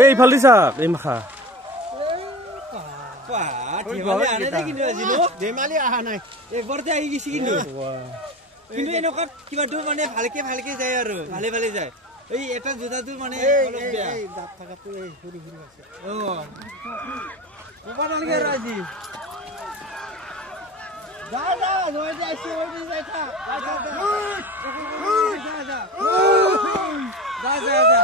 এইফালে চাক এই মাখা ধেমালি অহা নাই এবাৰতে আহি গৈছে কিন্তু কিন্তু এনেকুৱা কিবাটো মানে ভালকে ভালকে যায় আৰু ভালে ভালে যায় এই এটা জোতাটো মানে অলপ বেয়া এই দাঁত থাকাটো এই সৰু সৰু আছে ক'বা নালাগে আৰু আজি যা যা জয় যাই আছে ওই দিন যাই থাক যা যা যা যা